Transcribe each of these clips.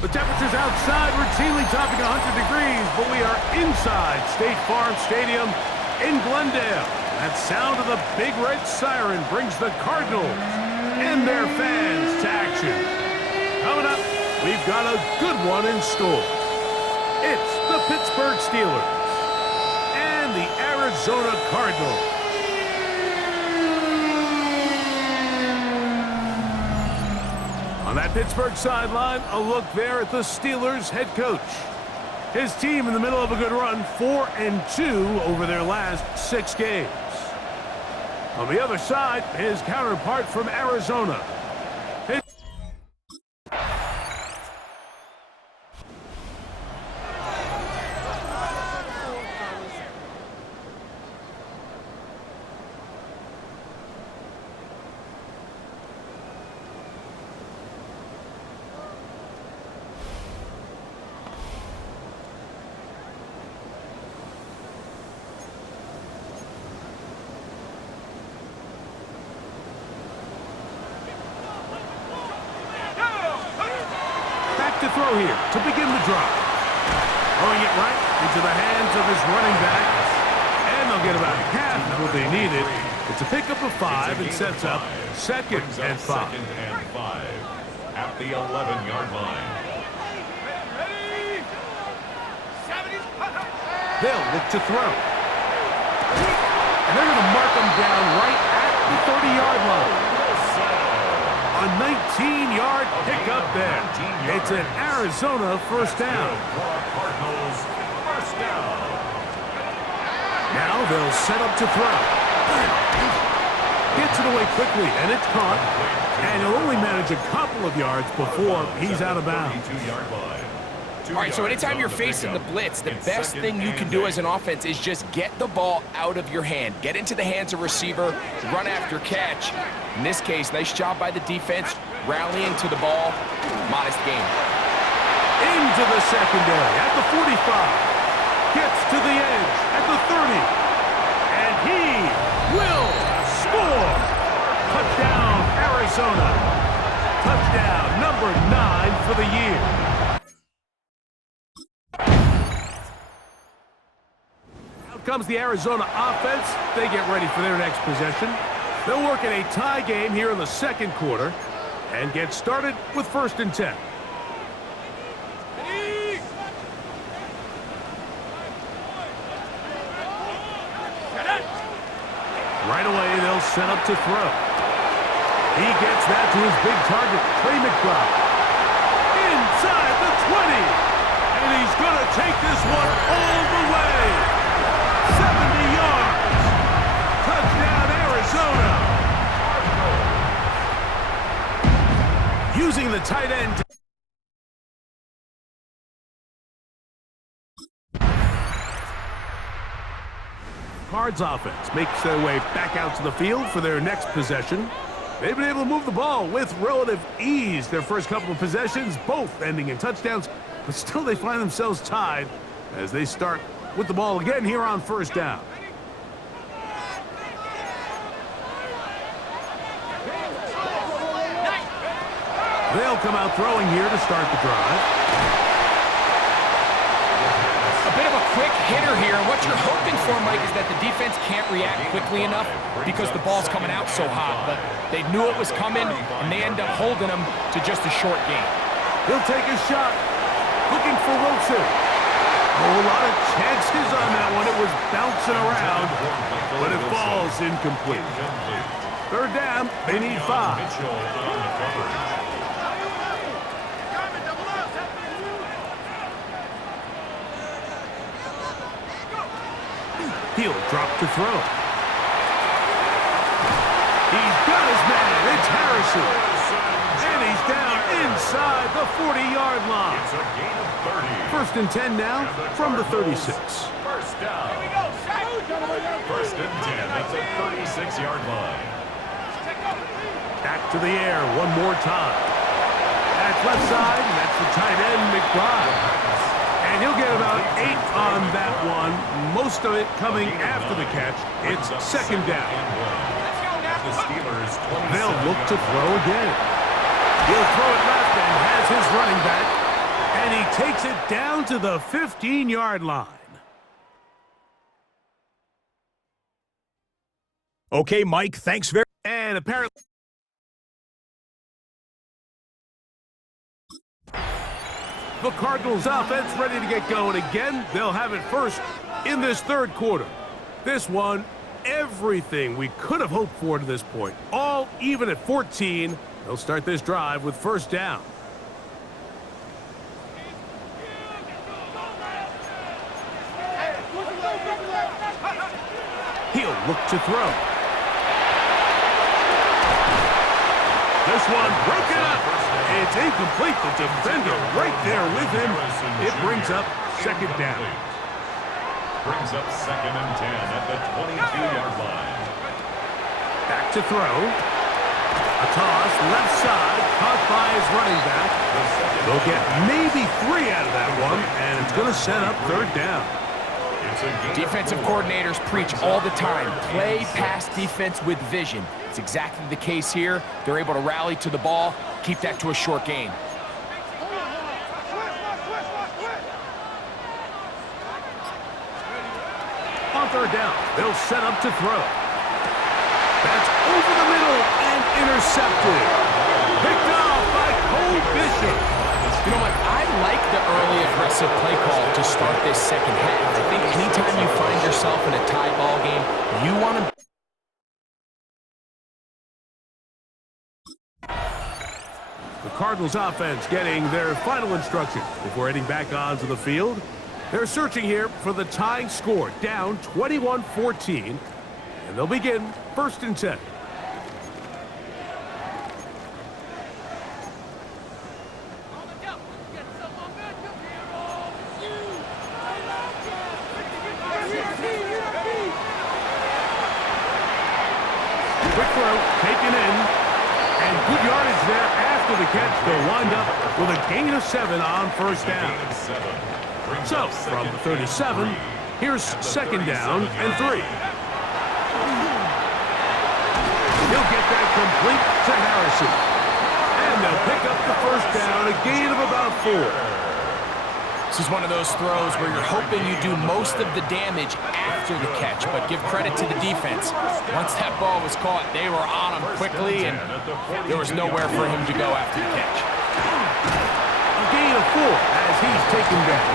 The temperatures outside routinely topping 100 degrees, but we are inside State Farm Stadium in Glendale. That sound of the big red siren brings the Cardinals and their fans to action. Coming up, we've got a good one in store. It's the Pittsburgh Steelers and the Arizona Cardinals. On that Pittsburgh sideline, a look there at the Steelers head coach. His team in the middle of a good run, 4-2 over their last 6 games. On the other side, his counterpart from Arizona. To throw here to begin the drive. Throwing it right into the hands of his running back. And they'll get about half of what they needed. It's a pickup of 5 and sets up second and 5. At the 11-yard line. They'll look to throw. And they're going to mark them down right at the 30-yard line. A 19-yard pickup there. It's an Arizona first down. Now they'll set up to throw. Gets it away quickly, and it's caught. And he'll only manage a couple of yards before he's out of bounds. All right, so anytime you're facing the blitz, the best thing you can do as an offense is just get the ball out of your hand. Get into the hands of receiver, run after catch. In this case, nice job by the defense, rallying to the ball. Modest game. Into the secondary at the 45. Gets to the edge at the 30. And he will score. Touchdown, Arizona. Touchdown number 9 for the year. Comes the Arizona offense. They get ready for their next possession. They'll work in a tie game here in the second quarter and get started with 1st and 10. Right away, they'll set up to throw. He gets that to his big target, Trey McBride. Inside the 20. And he's going to take this one all the way. 70 yards. Touchdown, Arizona. Using the tight end. Cards offense makes their way back out to the field for their next possession. They've been able to move the ball with relative ease. Their first couple of possessions, both ending in touchdowns, but still they find themselves tied as they start with the ball again here on 1st down. They'll come out throwing here to start the drive. A bit of a quick hitter here. And what you're hoping for, Mike, is that the defense can't react quickly enough because the ball's coming out so hot. But they knew it was coming, and they end up holding them to just a short gain. He'll take a shot. Looking for Wilson. A whole lot of chances on that one. It was bouncing around, but it falls incomplete. 3rd down, they need 5. He'll drop to throw. He's got his man. It's Harrison. And he's down inside the 40-yard line. It's a gain of 30. 1st and 10 now from the 36. First down. First and 10 at the 36-yard line. Back to the air one more time. That's left side, and that's the tight end, McBride. And he'll get about 8 on that one. Most of it coming after the catch. It's 2nd down. They'll look to throw again. He'll throw it left and has his running back And he takes it down to the 15-yard line. Okay, Mike, thanks very much. And apparently, the Cardinals offense ready to get going again. They'll have it first in this third quarter. This one, everything we could have hoped for to this point. All even at 14. They'll start this drive with first down. He'll look to throw. This one broken up. It's incomplete. The defender right there with him. It brings up second down. Brings up 2nd and 10 at the 22-yard line. Back to throw. A toss, left side, caught by his running back. They'll get maybe 3 out of that one, and it's going to set up third down. Defensive coordinators preach all the time, play pass defense with vision. It's exactly the case here. They're able to rally to the ball, keep that to a short gain. On third down, they'll set up to throw. That's over the middle and intercepted. Picked off by Cole Bishop. You know what? I like the early aggressive play call to start this second half. I think anytime you find yourself in a tie ball game, you want to... The Cardinals offense getting their final instructions before heading back onto the field. They're searching here for the tying score, down 21-14, and they'll begin first and 10. Quick throw, taken in, and good yardage there after the catch. They'll wind up with a gain of 7 on first down. So, from the 37, here's second down and 3. He'll get that complete to Harrison. And they'll pick up the first down, a gain of about 4. This is one of those throws where you're hoping you do most of the damage after the catch, but give credit to the defense. Once that ball was caught, they were on him quickly, and there was nowhere for him to go after the catch. A gain of 4 as he's taken down.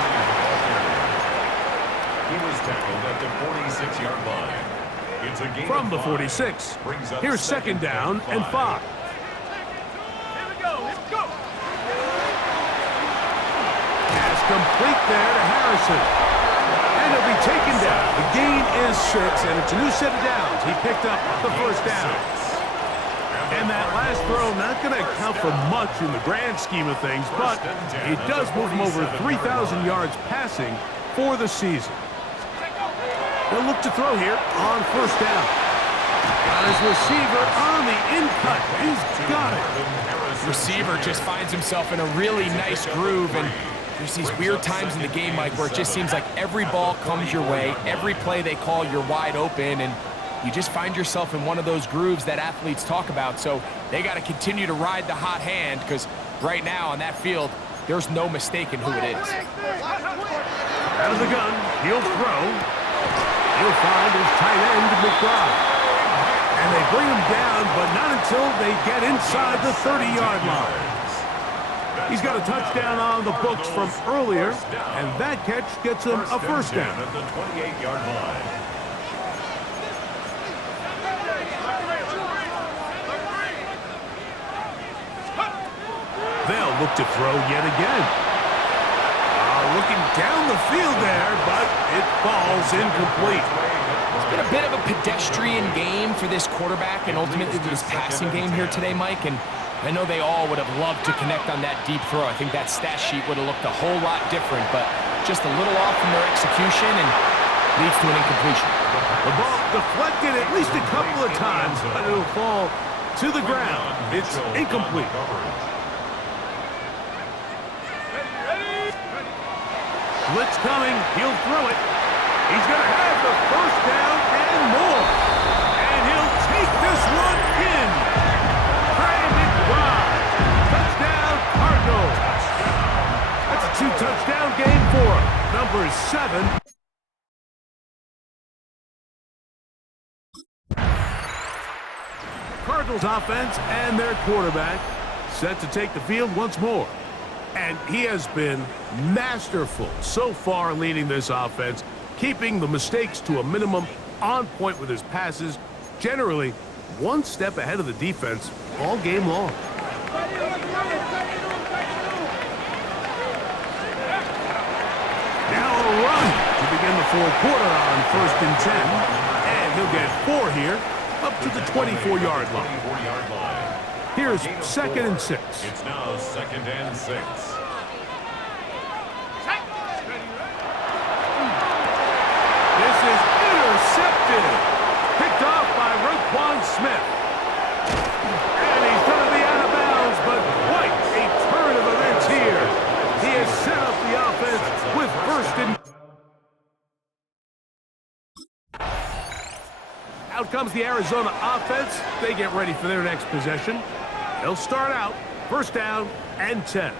He was tackled at the 46-yard line. It's a gain From of the 46, here's second down and 5. Complete there to Harrison. And he'll be taken down. The gain is 6, and it's a new set of downs. He picked up the first down. And that last throw not going to account for much in the grand scheme of things, but it does move him over 3,000 yards passing for the season. They'll look to throw here on first down. Got his receiver on the in-cut. He's got it. Receiver just finds himself in a really nice groove, and there's these weird times in the game, Mike, where it just seems like every ball comes your way, every play they call, you're wide open, and you just find yourself in one of those grooves that athletes talk about. So they got to continue to ride the hot hand, because right now on that field, there's no mistaking who it is. Out of the gun, he'll throw. He'll find his tight end, McBride. And they bring him down, but not until they get inside the 30-yard line. He's got a touchdown on the books from earlier, and that catch gets him a first down. At the 28-yard line. They'll look to throw yet again. Looking down the field there, but it falls incomplete. It's been a bit of a pedestrian game for this quarterback and ultimately this passing game here today, Mike, and I know they all would have loved to connect on that deep throw. I think that stat sheet would have looked a whole lot different, but just a little off in their execution and leads to an incompletion. The ball deflected at least a couple of times, but it'll fall to the ground. It's incomplete. Blitz coming. He'll throw it. He's going to have the first down and more. And he'll take this one in. Touchdown, Cardinals. That's a 2 touchdown game for him. Number 7. Cardinals offense and their quarterback set to take the field once more. And he has been masterful so far leading this offense, keeping the mistakes to a minimum, on point with his passes, generally one step ahead of the defense all game long. Now a run to begin the fourth quarter on 1st and 10. And he'll get 4 here, up to the 24-yard line. Here's 2nd and 6. It's now 2nd and 6. This is intercepted. Picked off by Roquan Smith. And he's going to be out of bounds, but quite a turn of events here. He has set up the offense with 1st and... Out comes the Arizona offense. They get ready for their next possession. They'll start out 1st down and 10.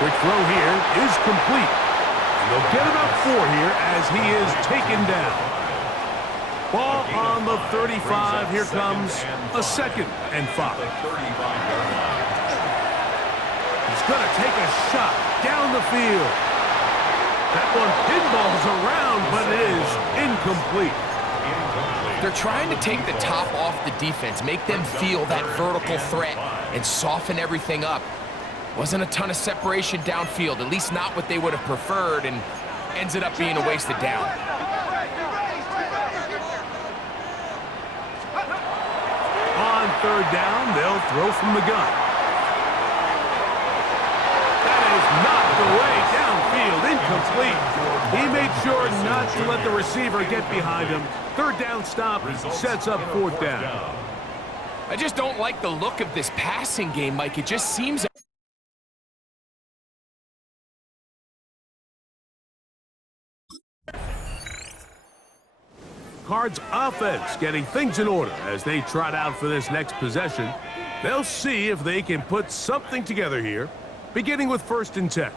Quick throw here is complete. And they'll get about 4 here as he is taken down. Ball on the 35. Here comes a 2nd and 5. He's going to take a shot down the field. That one pinballs around, but it is incomplete. They're trying to take the top off the defense, make them feel that vertical threat, and soften everything up. Wasn't a ton of separation downfield, at least not what they would have preferred, and ends it up being a wasted down. On 3rd down, they'll throw from the gun. That is knocked away downfield, incomplete. He made sure not to let the receiver get behind him. 3rd down stop sets up 4th down. I just don't like the look of this passing game, Mike. It just seems... Cards offense getting things in order as they trot out for this next possession. They'll see if they can put something together here, beginning with 1st and 10. And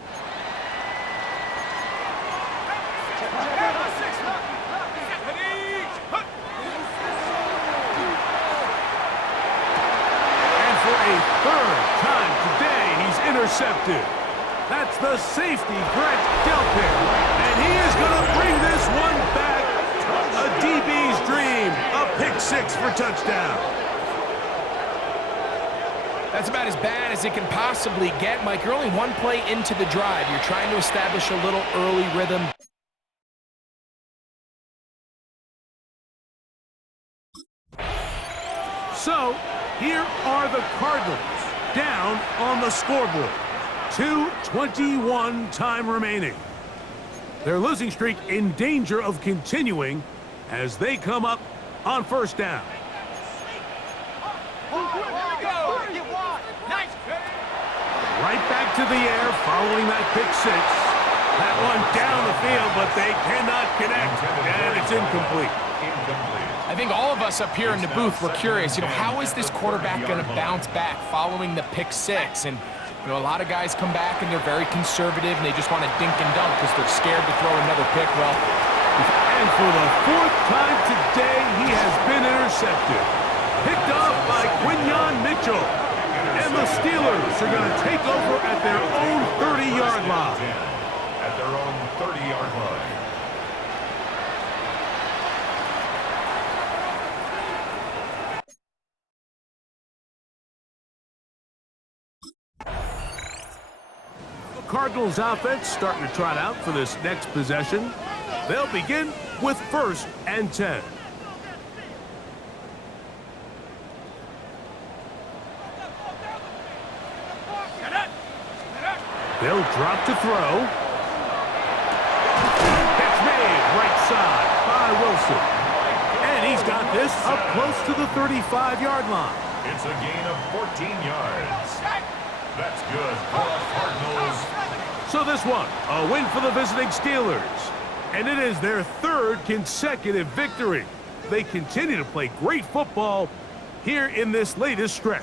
for a 3rd time today, he's intercepted. That's the safety, Grant Delpit. And he is going to bring this one back. A DB's dream, a pick 6 for touchdown. That's about as bad as it can possibly get, Mike. You're only 1 play into the drive. You're trying to establish a little early rhythm. So, here are the Cardinals, down on the scoreboard. 2:21 time remaining. Their losing streak in danger of continuing as they come up on 1st down. Right back to the air following that pick 6. That one down the field, but they cannot connect, and it's incomplete. I think all of us up here in the booth were curious, how is this quarterback going to bounce back following the pick 6? And, a lot of guys come back and they're very conservative and they just want to dink and dunk because they're scared to throw another pick. Well, and for the 4th time today, he has been intercepted. Picked off by Quinyon Mitchell. And the Steelers are going to take over at their own 30-yard line. At their own 30-yard line. Cardinals offense starting to trot out for this next possession. They'll begin with 1st and 10. They'll drop to throw. Catch made right side by Wilson. And he's got this up close to the 35-yard line. It's a gain of 14 yards. That's good for the Cardinals. So this one, a win for the visiting Steelers. And it is their third consecutive victory. They continue to play great football here in this latest stretch.